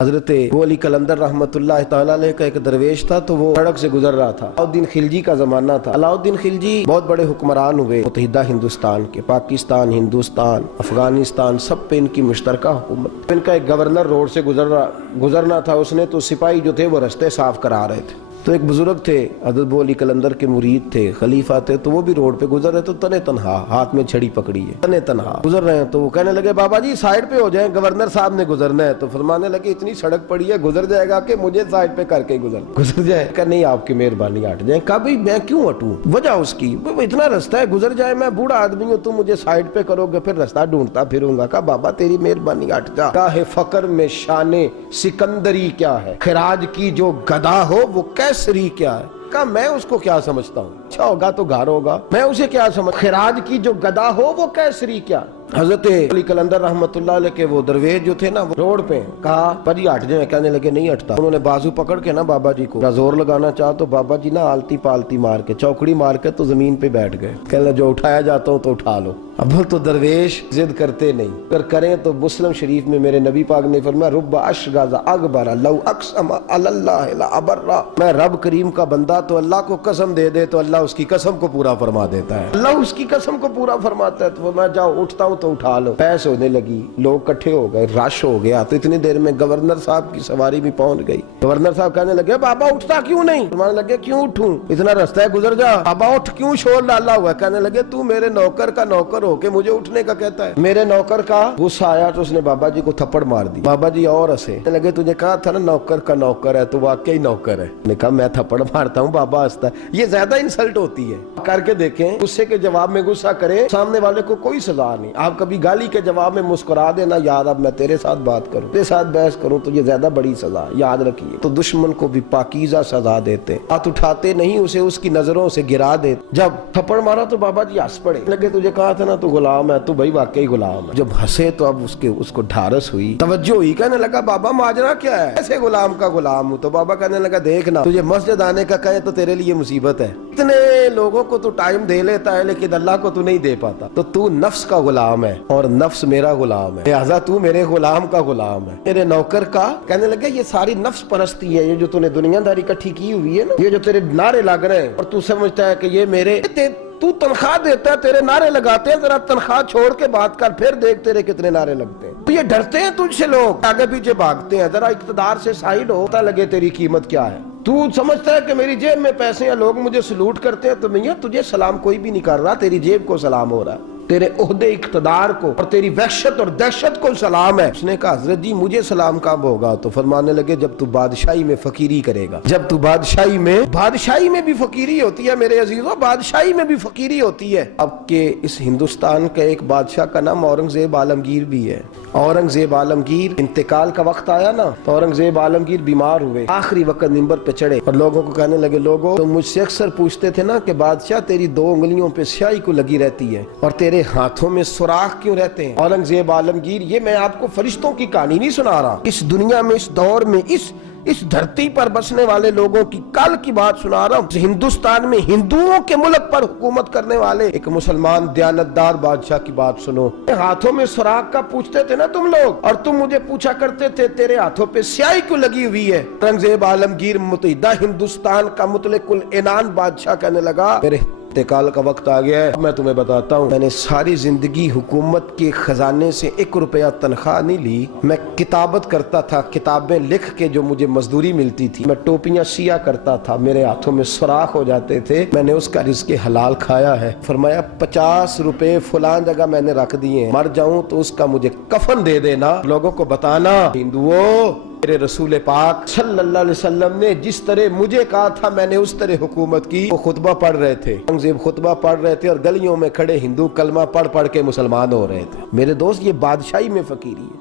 حضرت ابو علی قلندر رحمۃ اللہ تعالیٰ علیہ کا ایک درویش تھا، تو وہ سڑک سے گزر رہا تھا۔ علاؤ الدین خلجی کا زمانہ تھا۔ علاؤ الدین خلجی بہت بڑے حکمران ہوئے متحدہ ہندوستان کے، پاکستان، ہندوستان، افغانستان، سب پہ ان کی مشترکہ حکومت۔ ان کا ایک گورنر روڈ سے گزرنا تھا، اس نے تو سپاہی جو تھے وہ رستے صاف کرا رہے تھے، تو ایک بزرگ تھے حضرت ابو علی قلندر کے مرید تھے، خلیفہ تھے، تو وہ بھی روڈ پہ گزر رہے، تو تنے تنہا ہاتھ میں چھڑی پکڑی ہے، تنے تنہا گزر رہے ہیں، تو وہ کہنے لگے بابا جی سائڈ پہ ہو جائیں، گورنر صاحب نے گزرنا ہے۔ تو فرمانے لگے اتنی سڑک پڑی ہے، گزر جائے گا کہ مجھے سائڈ پہ کر کے گزر جائے؟ کہ نہیں آپ کی مہربانی ہٹ جائیں۔ کہا بھائی میں کیوں ہٹوں؟ وجہ اس کی اتنا رستہ ہے، گزر جائے، میں بوڑھا آدمی ہوں، تم مجھے سائڈ پہ کرو گے، پھر رستہ ڈھونڈتا پھروں گا۔ کہا بابا تیری مہربانی ہٹ جا، کیا ہے فقر میں شان سکندری کیا ہے، خراج کی جو گدا ہو وہ کیسری کیا ہے۔ کہا میں اس کو کیا سمجھتا ہوں، اچھا ہوگا تو گھر ہوگا، میں اسے کیا سمجھ، خراج کی جو گدا ہو وہ کیسری کیا۔ حضرت علی قلندر رحمۃ اللہ علیہ کے وہ درویش جو تھے نا، وہ روڈ پہ کہا بھائی ہٹ جائیں، کہنے لگے نہیں ہٹتا۔ انہوں نے بازو پکڑ کے نا بابا جی کو زور لگانا چاہا، تو بابا جی نا آلتی پالتی مار کے چوکڑی مار کے تو زمین پہ بیٹھ گئے، کہنے لگے جو اٹھایا جاتا ہوں تو اٹھا لو۔ اب تو درویش ضد کرتے نہیں، اگر کریں تو مسلم شریف میں میرے نبی پاک نے فرمایا رب اشغاز اکبر لو اقسم علی اللہ لابرہ، میں رب کریم کا بندہ تو اللہ کو قسم دے دے تو اللہ اس کی قسم کو پورا فرما دیتا ہے، اللہ اس کی قسم کو پورا فرماتا ہے۔ تو میں جاؤ اٹھتا ہوں تو اٹھا لو۔ بحث ہونے لگی، لوگ کٹھے ہو گئے، رش ہو گیا، تو اتنی دیر میں گورنر صاحب کی سواری بھی پہنچ گئی۔ گورنر صاحب کہنے لگے بابا اٹھتا کیوں نہیں؟ فرمانے لگے کیوں اٹھوں، اتنا رستہ ہے گزر جا، بابا اٹھ، کیوں شور ڈالا ہوا ہے؟ کہنے لگے تو میرے نوکر کا نوکر ہو کے مجھے اٹھنے کا کہتا ہے۔ میرے نوکر کا غصہ آیا تو اس نے بابا جی کو تھپڑ مار دی۔ بابا جی اور ہنسے، کہنے لگے تجھے کہا تھا نا نوکر کا نوکر ہے، تو واقعی نوکر ہے۔ نے کہا میں تھپڑ مارتا ہوں، بابا ہنستا ہے۔ یہ زیادہ انسلٹ ہوتی ہے، کر کے دیکھیں، غصے کے جواب میں غصہ کرے، سامنے والے کو کوئی سزا نہیں۔ آپ کبھی گالی کے جواب میں مسکرا دینا، یار اب میں تیرے ساتھ بات کروں، تیرے ساتھ بحث کروں، تو یہ زیادہ بڑی سزا، یاد رکھیے۔ تو دشمن کو بھی پاکیزہ سزا دیتے، ہاتھ اٹھاتے نہیں، اسے اس کی نظروں سے گرا دیتے۔ جب تھپڑ مارا تو بابا جی ہنس پڑے، لگے تجھے کہا تھا نا تو غلام ہے، تو بھائی واقعی غلام ہے۔ جب ہنسے تو اب اس کو ڈھارس ہوئی، توجہ ہوئی، کہنے لگا بابا ماجرا کیا ہے، ایسے غلام کا غلام ہوں؟ تو بابا کہنے لگا دیکھنا، تجھے مسجد آنے کا کہے تو تیرے لیے مصیبت ہے، اتنے لوگوں کو تو ٹائم دے لیتا ہے لیکن اللہ کو تو نہیں دے پاتا، تو نفس کا غلام ہے اور نفس میرا غلام ہے، لہذا تو میرے غلام کا غلام ہے، میرے نوکر کا۔ کہنے لگا یہ ساری نفس پرستی ہے، یہ جو تو نے دنیا داری اکٹھی کی ہوئی ہے نا، یہ جو تیرے نعرے لگ رہے ہیں اور تو سمجھتا ہے کہ یہ میرے، تو تنخواہ دیتا ہے، تیرے نعرے لگاتے ہیں، ذرا تنخواہ چھوڑ کے بات کر، پھر دیکھ تیرے کتنے نعرے لگتے ہیں۔ تو یہ ڈرتے ہیں تجھ سے، لوگ آگے پیچھے بھاگتے ہیں، ذرا اقتدار سے سائڈ ہو، پتہ لگے تیری قیمت کیا ہے۔ تو سمجھتا ہے کہ میری جیب میں پیسے ہیں، لوگ مجھے سلوٹ کرتے ہیں، تو میاں تجھے سلام کوئی بھی نہیں کر رہا، تیری جیب کو سلام ہو رہا ہے، تیرے عہدے اقتدار کو اور تیری وحشت اور دہشت کو سلام ہے۔ اس نے کہا حضرت جی مجھے سلام کب ہوگا؟ تو فرمانے لگے جب تو بادشاہی میں فقیری کرے گا، جب تو بادشاہی میں بھی فقیری ہوتی ہے میرے عزیزوں، بادشاہی میں بھی فقیری ہوتی ہے۔ اب کہ اس ہندوستان کا ایک بادشاہ کا نام اورنگزیب عالمگیر بھی ہے۔ اورنگزیب عالمگیر انتقال کا وقت آیا نا، تو اورنگزیب عالمگیر بیمار ہوئے، آخری وقت منبر پہ چڑھے اور لوگوں کو کہنے لگے لوگوں تم مجھ سے اکثر پوچھتے تھے نا کہ بادشاہ تیری 2 انگلیوں پہ سیاہی کو لگی رہتی ہے اور تیرے ہاتھوں میں سوراخ کیوں رہتے ہیں؟ اورنگزیب عالمگیر یہ میں آپ کو فرشتوں کی کہانی نہیں سنا رہا، اس دنیا میں، اس دور میں، اس دھرتی پر بسنے والے لوگوں کی کل کی بات سنا رہا ہوں۔ ہندوستان میں ہندوؤں کے ملک پر حکومت کرنے والے ایک مسلمان دیانتدار بادشاہ کی بات سنو۔ ہاتھوں میں سوراخ کا پوچھتے تھے نا تم لوگ، اور تم مجھے پوچھا کرتے تھے تیرے ہاتھوں پہ سیاہی کیوں لگی ہوئی ہے؟ اورنگزیب عالمگیر متحدہ ہندوستان کا مطلق العنان بادشاہ کہنے لگا میرے انتقال کا وقت آ گیا ہے، میں تمہیں بتاتا ہوں، میں نے ساری زندگی حکومت کے خزانے سے 1 روپیہ تنخواہ نہیں لی، میں کتابت کرتا تھا، کتابیں لکھ کے جو مجھے مزدوری ملتی تھی، میں ٹوپیاں سیا کرتا تھا، میرے ہاتھوں میں سوراخ ہو جاتے تھے، میں نے اس کا رزق حلال کھایا ہے۔ فرمایا 50 روپے فلان جگہ میں نے رکھ دیے ہیں، مر جاؤں تو اس کا مجھے کفن دے دینا، لوگوں کو بتانا ہندوؤں میرے رسول پاک صلی اللہ علیہ وسلم نے جس طرح مجھے کہا تھا میں نے اس طرح حکومت کی۔ وہ خطبہ پڑھ رہے تھے، اورنگزیب خطبہ پڑھ رہے تھے اور گلیوں میں کھڑے ہندو کلمہ پڑھ کے مسلمان ہو رہے تھے۔ میرے دوست یہ بادشاہی میں فقیری ہے۔